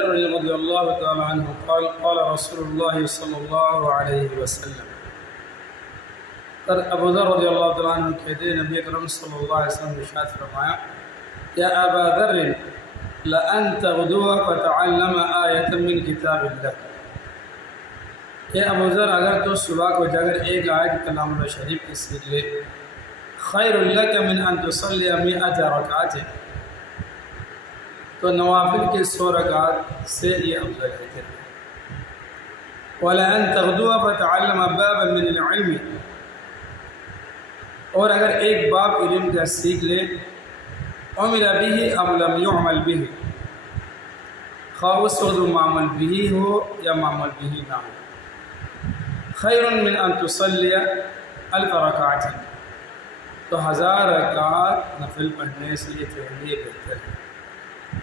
رضی اللہ تعالی عنہ قال قال رسول اللہ صلی اللہ علیہ وسلم۔ ابو ذر رضی اللہ تعالی عنہ کہتے ہیں نبی اکرم صلی اللہ علیہ وسلم نے ارشاد فرمایا یا ابا ذر لأن تغدو فتعلم آیۃ من کتاب اللہ، اے ابو ذر اگر تو صبح کو جا کر ایک آیت کلام اللہ شریف کی سیکھ لے، خیر لک من ان تصلی 100 رکعات، تو نوافل کے 100 رکعات سے یہ افضل ہے۔ وَلَأَن تَغْدُوَ فَتَعَلَّمَ بَابًا مِّنَ الْعِلْمِ، اور اگر ایک باب علم کا سیکھ لے، عُمِلَ بِهِ أَوْ لَمْ يُعْمَلْ بِهِ، خواہ اس وقت معمل بھی ہو یا معمل بھی نہ ہو، خَيْرٌ مِّنْ أَن تُصَلِّيَ 1000 رکعات، تو 1000 رکعات نفل پڑھنے سے یہ تیرے لیے بہتر ہے۔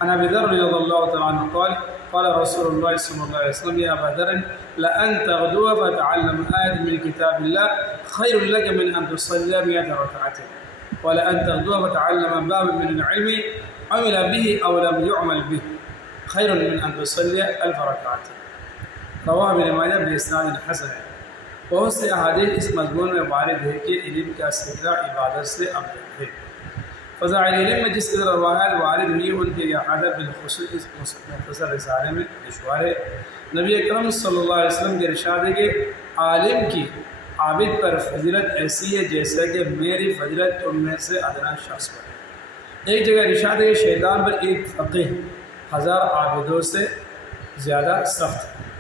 عن ابي ذر رضي الله تعالى عنه قال قال رسول الله صلى الله عليه وسلم يا ابا ذر لأن تغدو فتعلم آية من كتاب الله خير لك من أن تصلي 100 ركعة، ولأن تغدو فتعلم بابا من العلم عمل به أو لم يعمل به خير من أن تصلي 1000 ركعة، رواه ابن ماجہ بإسناد حسن۔ بہت سے احادیث اس مضمون میں وارد ہے کہ علم کا سلسلہ عبادت سے افضل ہے۔ فضائل علم میں جس قدر روایات وارد ہوئی ان کی احاطہ بالخصوص اس مختصر رسالے میں دشوار ہے۔ نبی اکرم صلی اللہ علیہ وسلم کے ارشاد ہے کہ عالم کی عابد پر فضیلت ایسی ہے جیسا کہ میری فضیلت تم میں سے ادنا شخص پر۔ ایک جگہ ارشاد ہے کہ شیطان پر ایک فقیہ 1000 عابدوں سے زیادہ سخت ہے۔